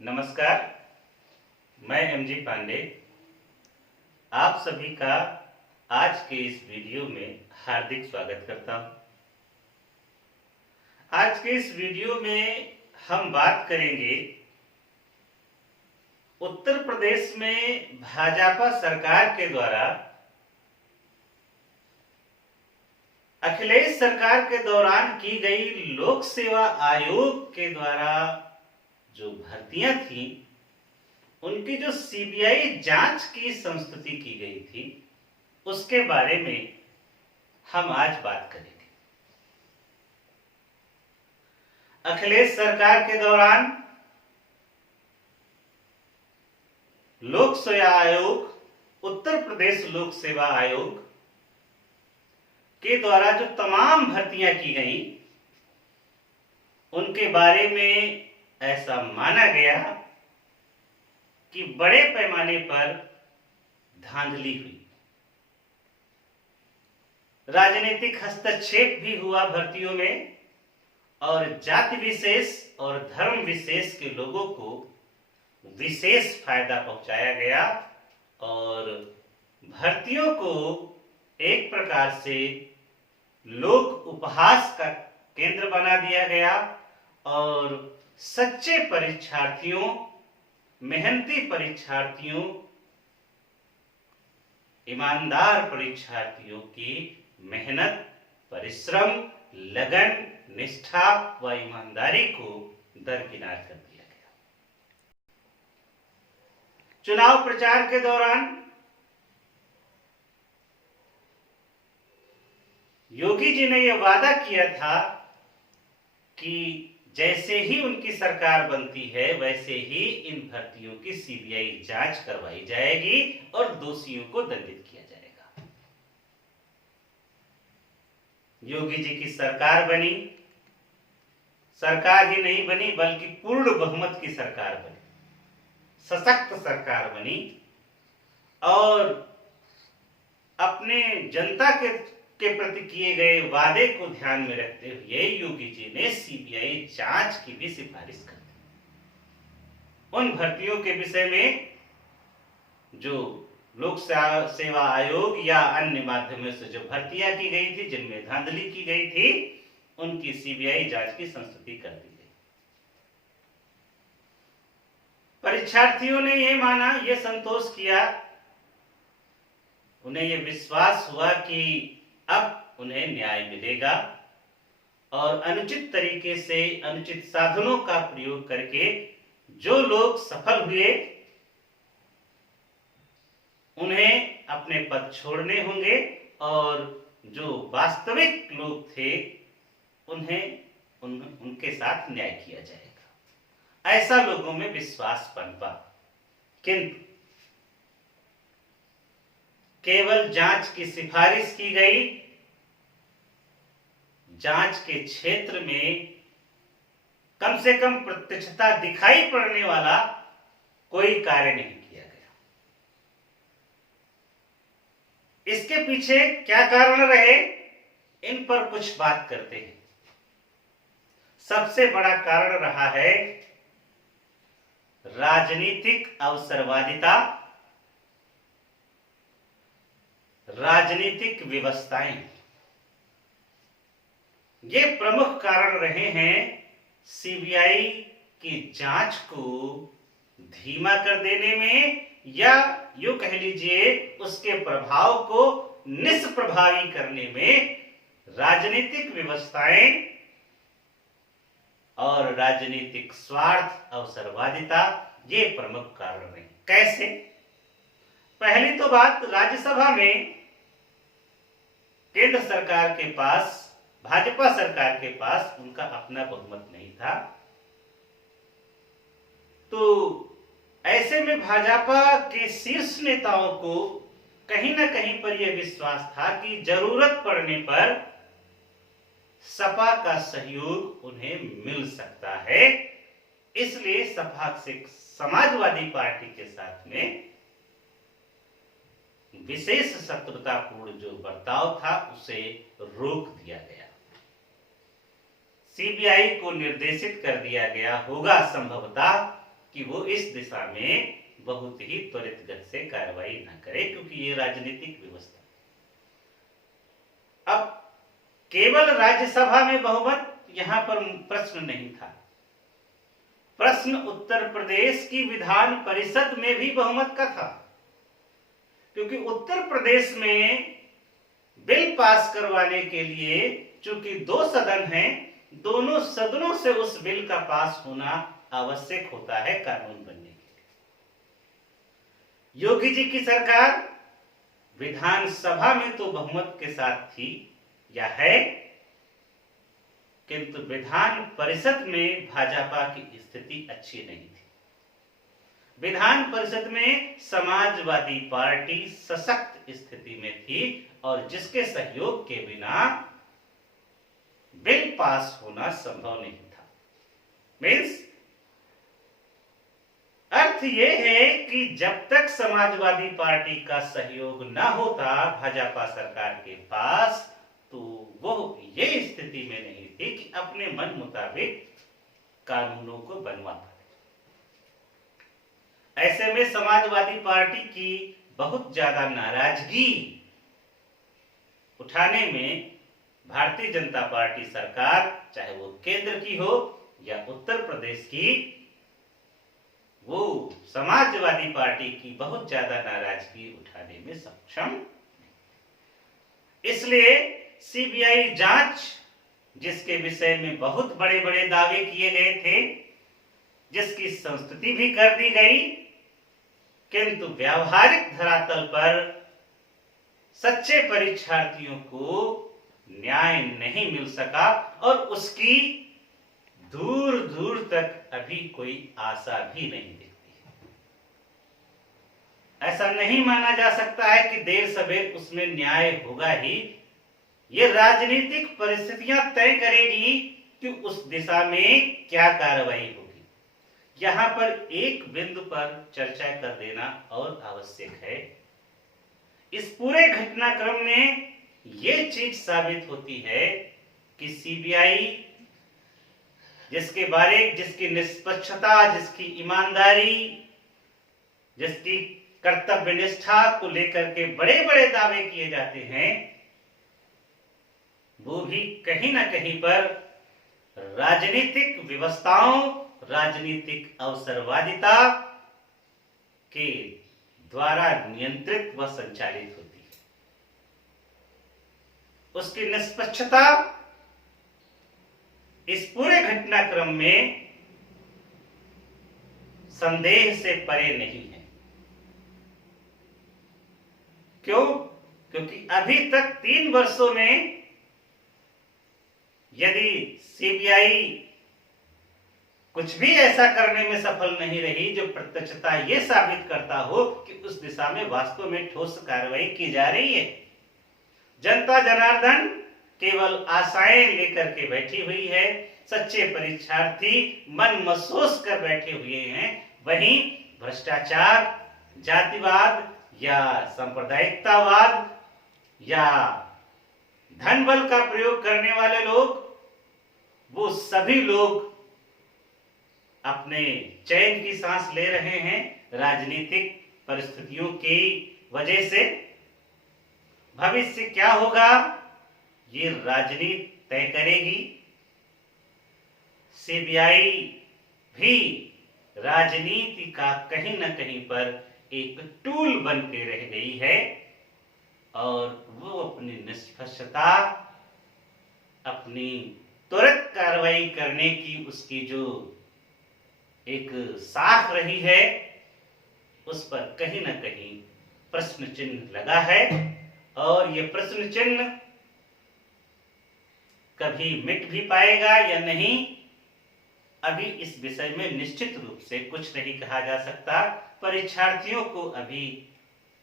नमस्कार, मैं एमजी पांडे आप सभी का आज के इस वीडियो में हार्दिक स्वागत करता हूं। आज के इस वीडियो में हम बात करेंगे उत्तर प्रदेश में भाजपा सरकार के द्वारा अखिलेश सरकार के दौरान की गई लोक सेवा आयोग के द्वारा जो भर्तियां थी उनकी जो सीबीआई जांच की संस्तुति की गई थी उसके बारे में हम आज बात करेंगे। अखिलेश सरकार के दौरान लोक सेवा आयोग, उत्तर प्रदेश लोक सेवा आयोग के द्वारा जो तमाम भर्तियां की गई उनके बारे में ऐसा माना गया कि बड़े पैमाने पर धांधली हुई, राजनीतिक हस्तक्षेप भी हुआ भर्तियों में और जाति विशेष और धर्म विशेष के लोगों को विशेष फायदा पहुंचाया गया और भर्तियों को एक प्रकार से लोक उपहास का केंद्र बना दिया गया और सच्चे परीक्षार्थियों, मेहनती परीक्षार्थियों, ईमानदार परीक्षार्थियों की मेहनत, परिश्रम, लगन, निष्ठा व ईमानदारी को दरकिनार कर दिया गया। चुनाव प्रचार के दौरान योगी जी ने यह वादा किया था कि जैसे ही उनकी सरकार बनती है वैसे ही इन भर्तियों की सीबीआई जांच करवाई जाएगी और दोषियों को दंडित किया जाएगा। योगी जी की सरकार बनी, सरकार ही नहीं बनी बल्कि पूर्ण बहुमत की सरकार बनी, सशक्त सरकार बनी और अपने जनता के प्रति किए गए वादे को ध्यान में रखते हुए योगी जी ने सीबीआई जांच की भी सिफारिश कर दी। उन भर्तियों के विषय में जो लोक सेवा आयोग या अन्य माध्यमों से जो भर्तियां की गई थी, जिनमें धांधली की गई थी, उनकी सीबीआई जांच की संस्तुति कर दी गई। परीक्षार्थियों ने यह माना, यह संतोष किया, उन्हें यह विश्वास हुआ कि अब उन्हें न्याय मिलेगा और अनुचित तरीके से, अनुचित साधनों का प्रयोग करके जो लोग सफल हुए उन्हें अपने पद छोड़ने होंगे और जो वास्तविक लोग थे उनके साथ न्याय किया जाएगा। ऐसा लोगों में विश्वास पनपा। किंतु केवल जांच की सिफारिश की गई, जांच के क्षेत्र में कम से कम प्रत्यक्षता दिखाई पड़ने वाला कोई कार्य नहीं किया गया। इसके पीछे क्या कारण रहे, इन पर कुछ बात करते हैं। सबसे बड़ा कारण रहा है राजनीतिक अवसरवादिता, राजनीतिक व्यवस्थाएं। ये प्रमुख कारण रहे हैं सीबीआई की जांच को धीमा कर देने में या यूं कह लीजिए उसके प्रभाव को निष्प्रभावी करने में। राजनीतिक व्यवस्थाएं और राजनीतिक स्वार्थ, अवसरवादिता, ये प्रमुख कारण रहे। कैसे? पहली तो बात, राज्यसभा में केंद्र सरकार के पास, भाजपा सरकार के पास उनका अपना बहुमत नहीं था, तो ऐसे में भाजपा के शीर्ष नेताओं को कहीं ना कहीं पर यह विश्वास था कि जरूरत पड़ने पर सपा का सहयोग उन्हें मिल सकता है। इसलिए सपा से समाजवादी पार्टी के साथ में विशेष शत्रुतापूर्ण जो बर्ताव था उसे रोक दिया गया। सीबीआई को निर्देशित कर दिया गया होगा संभवतः कि वो इस दिशा में बहुत ही त्वरित गति से कार्रवाई न करे, क्योंकि ये राजनीतिक व्यवस्था। अब केवल राज्यसभा में बहुमत यहां पर प्रश्न नहीं था, प्रश्न उत्तर प्रदेश की विधान परिषद में भी बहुमत का था, क्योंकि उत्तर प्रदेश में बिल पास करवाने के लिए चूंकि 2 सदन हैं, दोनों सदनों से उस बिल का पास होना आवश्यक होता है कानून बनने के लिए। योगी जी की सरकार विधानसभा में तो बहुमत के साथ थी या है, किंतु विधान परिषद में भाजपा की स्थिति अच्छी नहीं थी। विधान परिषद में समाजवादी पार्टी सशक्त स्थिति में थी और जिसके सहयोग के बिना बिल पास होना संभव नहीं था। मीन्स अर्थ यह है कि जब तक समाजवादी पार्टी का सहयोग न होता भाजपा सरकार के पास, तो वो ये स्थिति में नहीं थी कि अपने मन मुताबिक कानूनों को बनवा पाए। ऐसे में समाजवादी पार्टी की बहुत ज्यादा नाराजगी उठाने में भारतीय जनता पार्टी सरकार, चाहे वो केंद्र की हो या उत्तर प्रदेश की, वो समाजवादी पार्टी की बहुत ज्यादा नाराजगी उठाने में सक्षम। इसलिए सीबीआई जांच, जिसके विषय में बहुत बड़े बड़े दावे किए गए थे, जिसकी संस्तुति भी कर दी गई, किंतु व्यावहारिक धरातल पर सच्चे परीक्षार्थियों को न्याय नहीं मिल सका और उसकी दूर दूर तक अभी कोई आशा भी नहीं दिखती है। ऐसा नहीं माना जा सकता है कि देर सवेर उसमें न्याय होगा ही। ये राजनीतिक परिस्थितियां तय करेगी कि उस दिशा में क्या कार्रवाई होगी। यहां पर एक बिंदु पर चर्चा कर देना और आवश्यक है। इस पूरे घटनाक्रम में ये चीज साबित होती है कि सीबीआई, जिसकी निष्पक्षता, जिसकी ईमानदारी, जिसकी कर्तव्य निष्ठा को लेकर के बड़े बड़े दावे किए जाते हैं, वो भी कहीं ना कहीं पर राजनीतिक व्यवस्थाओं, राजनीतिक अवसरवादिता के द्वारा नियंत्रित व संचालित होती है। उसकी निष्पक्षता इस पूरे घटनाक्रम में संदेह से परे नहीं है। क्यों? क्योंकि अभी तक 3 वर्षों में यदि सीबीआई कुछ भी ऐसा करने में सफल नहीं रही जो प्रत्यक्षता ये साबित करता हो कि उस दिशा में वास्तव में ठोस कार्रवाई की जा रही है, जनता जनार्दन केवल आशाएं लेकर के बैठी हुई है, सच्चे परीक्षार्थी मन महसूस कर बैठे हुए हैं। वहीं भ्रष्टाचार, जातिवाद या सांप्रदायिकतावाद या धन बल का प्रयोग करने वाले लोग, वो सभी लोग अपने चैन की सांस ले रहे हैं राजनीतिक परिस्थितियों की वजह से। भविष्य क्या होगा ये राजनीति तय करेगी। सीबीआई भी राजनीति का कहीं न कहीं पर एक टूल बन के रह गई है और वो अपनी निष्पक्षता, अपनी त्वरित कार्रवाई करने की उसकी जो एक साख रही है, उस पर कहीं न कहीं प्रश्न चिन्ह लगा है और ये प्रश्न चिन्ह कभी मिट भी पाएगा या नहीं, अभी इस विषय में निश्चित रूप से कुछ नहीं कहा जा सकता। परीक्षार्थियों को अभी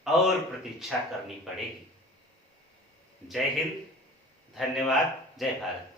और प्रतीक्षा करनी पड़ेगी। जय हिंद, धन्यवाद, जय भारत।